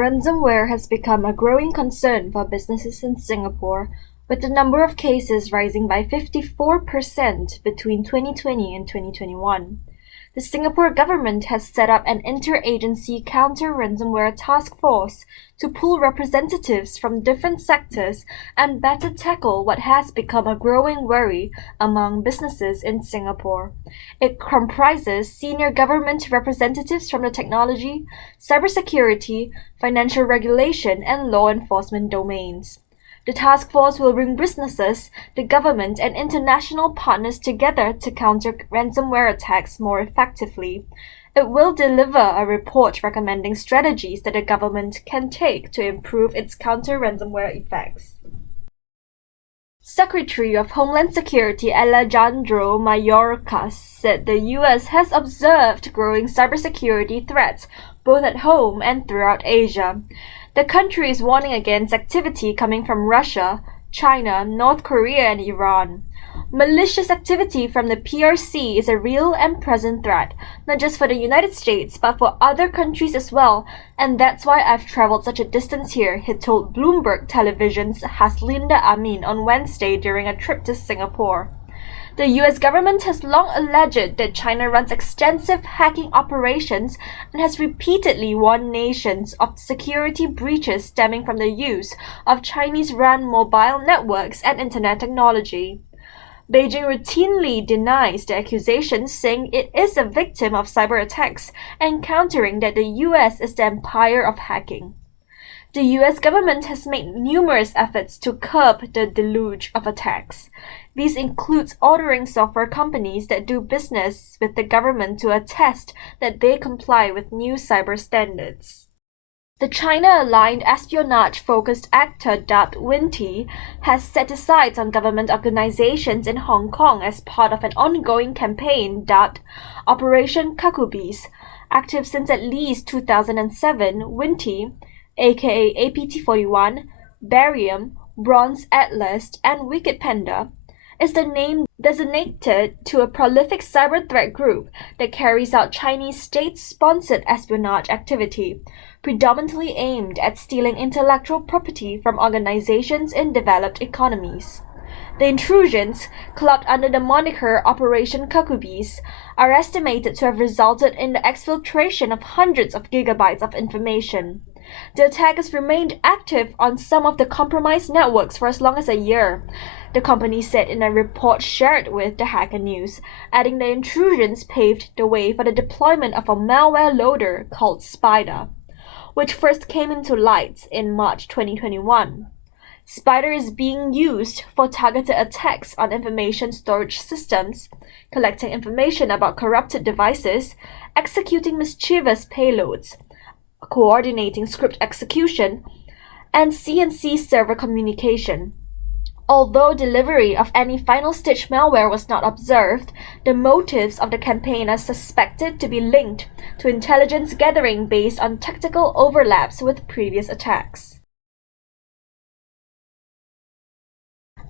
Ransomware has become a growing concern for businesses in Singapore, with the number of cases rising by 54% between 2020 and 2021. The Singapore government has set up an interagency counter-ransomware task force to pool representatives from different sectors and better tackle what has become a growing worry among businesses in Singapore. It comprises senior government representatives from the technology, cybersecurity, financial regulation, and law enforcement domains. The task force will bring businesses, the government, and international partners together to counter ransomware attacks more effectively. It will deliver a report recommending strategies that the government can take to improve its counter-ransomware effects. Secretary of Homeland Security Alejandro Mayorkas said the U.S. has observed growing cybersecurity threats both at home and throughout Asia. The country is warning against activity coming from Russia, China, North Korea, and Iran. Malicious activity from the PRC is a real and present threat, not just for the United States, but for other countries as well, and that's why I've traveled such a distance here, he told Bloomberg Television's Haslinda Amin on Wednesday during a trip to Singapore. The US government has long alleged that China runs extensive hacking operations and has repeatedly warned nations of security breaches stemming from the use of Chinese-run mobile networks and internet technology. Beijing routinely denies the accusations, saying it is a victim of cyber attacks and countering that the US is the empire of hacking. The US government has made numerous efforts to curb the deluge of attacks. These include ordering software companies that do business with the government to attest that they comply with new cyber standards. The China-aligned espionage-focused actor dubbed Winty has set his sights on government organizations in Hong Kong as part of an ongoing campaign dubbed Operation Cuckoos. Active since at least 2007, Winty, aka APT-41, Barium, Bronze Atlas, and Wicked Panda, is the name designated to a prolific cyber threat group that carries out Chinese state-sponsored espionage activity, predominantly aimed at stealing intellectual property from organizations in developed economies. The intrusions, clubbed under the moniker Operation Cuckoos, are estimated to have resulted in the exfiltration of hundreds of gigabytes of information. The attackers remained active on some of the compromised networks for as long as a year, the company said in a report shared with the Hacker News, adding the intrusions paved the way for the deployment of a malware loader called Spyder, which first came into light in March 2021. Spyder is being used for targeted attacks on information storage systems, collecting information about corrupted devices, executing mischievous payloads, coordinating script execution, and CNC server communication. Although delivery of any final-stage malware was not observed, the motives of the campaign are suspected to be linked to intelligence gathering based on tactical overlaps with previous attacks.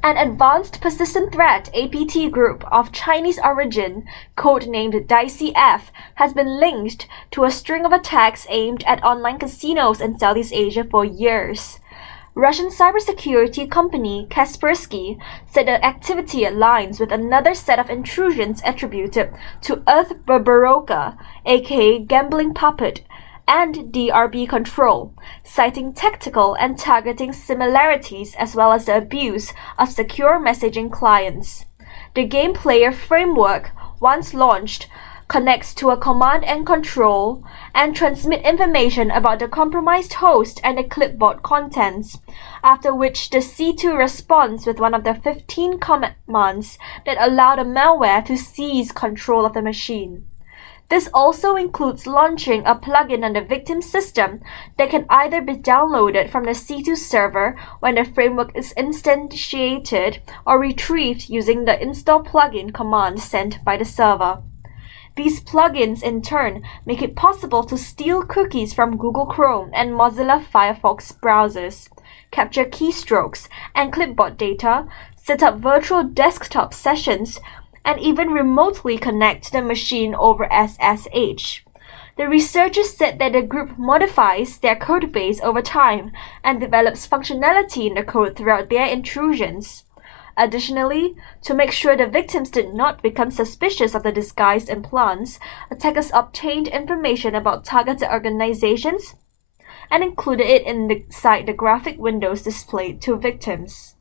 An advanced persistent threat APT group of Chinese origin, codenamed Dicey F, has been linked to a string of attacks aimed at online casinos in Southeast Asia for years. Russian cybersecurity company Kaspersky said the activity aligns with another set of intrusions attributed to Earth Barbaroka, aka Gambling Puppet, and DRB Control, citing tactical and targeting similarities as well as the abuse of secure messaging clients. The GamePlayerFramework, once launched, connects to a command and control and transmit information about the compromised host and the clipboard contents, after which the C2 responds with one of the 15 commands that allow the malware to seize control of the machine. This also includes launching a plugin on the victim system that can either be downloaded from the C2 server when the framework is instantiated or retrieved using the install plugin command sent by the server. These plugins, in turn, make it possible to steal cookies from Google Chrome and Mozilla Firefox browsers, capture keystrokes and clipboard data, set up virtual desktop sessions, and even remotely connect to the machine over SSH. The researchers said that the group modifies their code base over time and develops functionality in the code throughout their intrusions. Additionally, to make sure the victims did not become suspicious of the disguised implants, attackers obtained information about targeted organizations and included it inside the graphic windows displayed to victims.